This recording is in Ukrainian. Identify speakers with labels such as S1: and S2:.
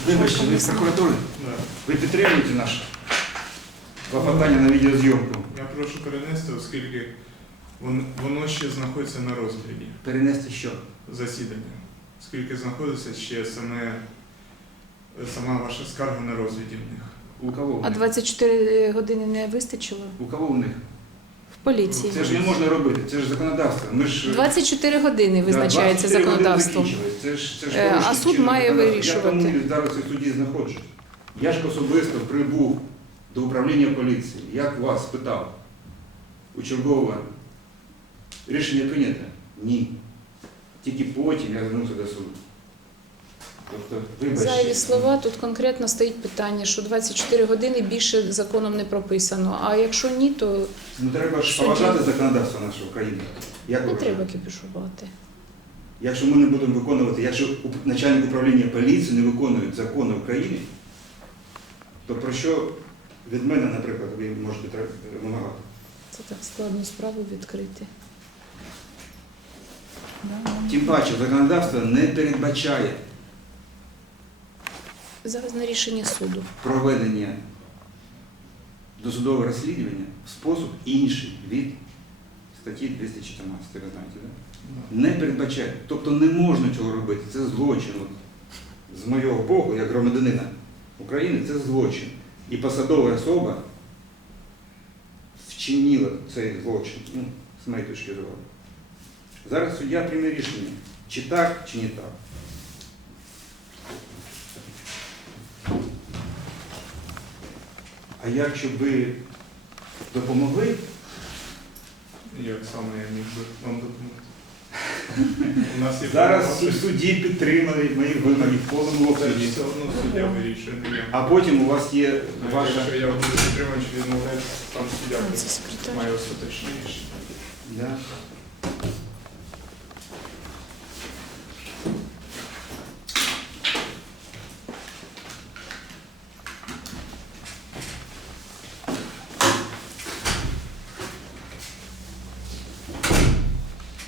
S1: Вибачте, ви з прокуратури?
S2: Да.
S1: Ви підтримуєте наше клопотання на відеозйомку?
S2: Я прошу перенести, оскільки воно ще знаходиться на розгляді
S1: Перенести що?
S2: засідання. Оскільки знаходиться ще сама ваша скарга на розгляді в них.
S1: У кого у
S3: А
S1: них?
S3: 24 години не вистачило?
S1: У кого у них?
S3: В поліції.
S1: Це ж не можна робити, це ж законодавство. Ми ж...
S3: 24 години визначається
S1: 24 години
S3: законодавством.
S1: закінчилось. Це ж
S3: А
S1: порушення
S3: суд
S1: чинного
S3: має
S1: законодавства.
S3: вирішувати.
S1: Я тому зараз у суді знаходжусь. Я ж особисто прибув до управління поліції. Як вас питав у чергового рішення прийнято? Ні. Тільки потім я звернувся до суду. Тобто, вибачте.
S3: Зайві слова, тут конкретно стоїть питання, що 24 години більше законом не прописано. А якщо ні, то
S1: Ну треба ж
S3: Суді.
S1: поважати законодавство нашої країни. Як ви
S3: не треба
S1: вважаєте?
S3: кіпішувати.
S1: Якщо ми не будемо виконувати, якщо начальник управління поліції не виконує закони України, то про що від мене, наприклад, ви можете вимагати?
S3: Це так складно справу відкрити.
S1: Тим паче, законодавство не передбачає
S3: Зараз на рішення суду.
S1: проведення досудового розслідування в спосіб інший від статті 214, ви знаєте, так? Не передбачає. Тобто не можна цього робити. Це злочин. От, з моєго боку, як громадянина України, це злочин. І посадова особа вчинила цей злочин, ну, з моєї точки зору. Зараз суддя прийме рішення, чи так, чи не так. А якщо б ви допомогли,
S2: Як саме я міг би вам допомогти? У нас є
S1: зараз
S2: правила.
S1: судді підтримали мої вимоги в повному
S2: Це
S1: обсязі.
S2: все одно суддя вирішує, не я.
S1: А потім у вас є ваша...
S2: Якщо я буду підтримувати чи відмовляти, там суддя
S3: Це секретар.
S2: має остаточне рішення.
S1: Да.